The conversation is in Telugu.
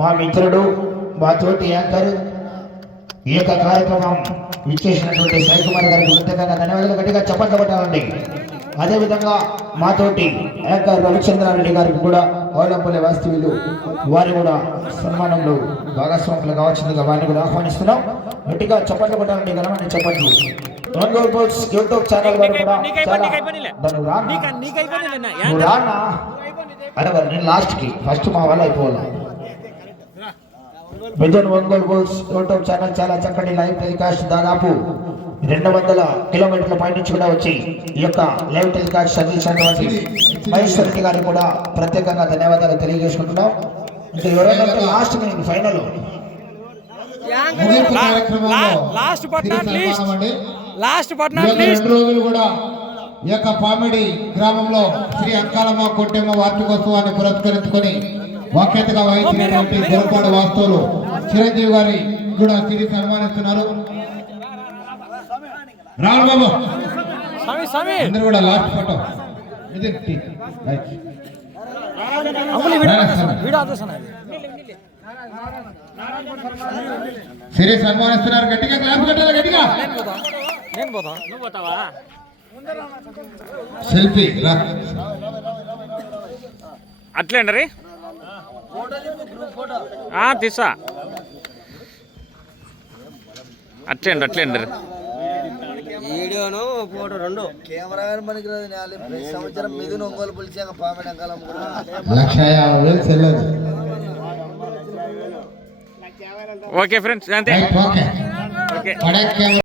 మా మిత్రుడు మా తోటి యాంకర్ ఈ యొక్క కార్యక్రమం విచ్చేసినటువంటి సాయి కుమార్ గారికి ప్రత్యేకంగా ధన్యవాదాలు. గట్టిగా చప్పట్లు కొట్టాలండి. అదేవిధంగా మాతోటి యాంకర్ రవిచంద్రారెడ్డి గారికి కూడా గౌడంపల్లి వాస్తవ్యులు వారు కూడా సన్మానంలో భాగస్వాములు కావాల్సిందిగా వారిని కూడా ఆహ్వానిస్తున్నాం. గట్టిగా చప్పట్లు కొట్టాలండి. గణమండి చప్పట్లు. యూట్యూబ్ ఛానల్ వారు కూడా నేను లాస్ట్ కి ఫస్ట్ మా వల్ల అయిపోవాలి. Mithun Ongole bulls YouTube channel చాలా చక్కటి లైవ్ టెలికాస్ట్ దాదాపు 200 కిలోమీటర్ల పై నుంచి కూడా వచ్చి ఈ యొక్క లైవ్ టెలికాస్ట్ అందించినటువంటి మహేశ్వర్ రెడ్డి గారికి కూడా ప్రత్యేకంగా ధన్యవాదాలు తెలియజేసుకుంటున్నాం. ఇంకా ఎవరైనా లాస్ట్ ఫైనల్ రోజులు కూడా ఈ యొక్క పామిడి గ్రామంలో శ్రీ అంకాలమ్మ కొట్టెమ్మ వార్షికోత్సవాన్ని పురస్కరించుకొని వాఖ్యాతగా వహించినటువంటి గొరపాడు వాస్తవులు చిరంజీవి గారి కూడా తిరిగి సన్మానిస్తున్నారు. రావు బాబు అందరూ కూడా లాస్ట్ ఫోటో సిరి సన్మానిస్తున్నారు. గట్టిగా క్లాప్ కట్టాలి. గట్టిగా సెల్ఫీ అట్లేండి తీసా అట్లేండి వీడియోను ఫోటో రెండు కెమెరా పనికిరాదు. ప్రతి సంవత్సరం మిథున్ ఒంగోలు పిలిచాక పామిడి అంకాలం కూడా 1,50,000 చెల్లదు. ఓకే ఫ్రెండ్స్ అంతే. ఓకే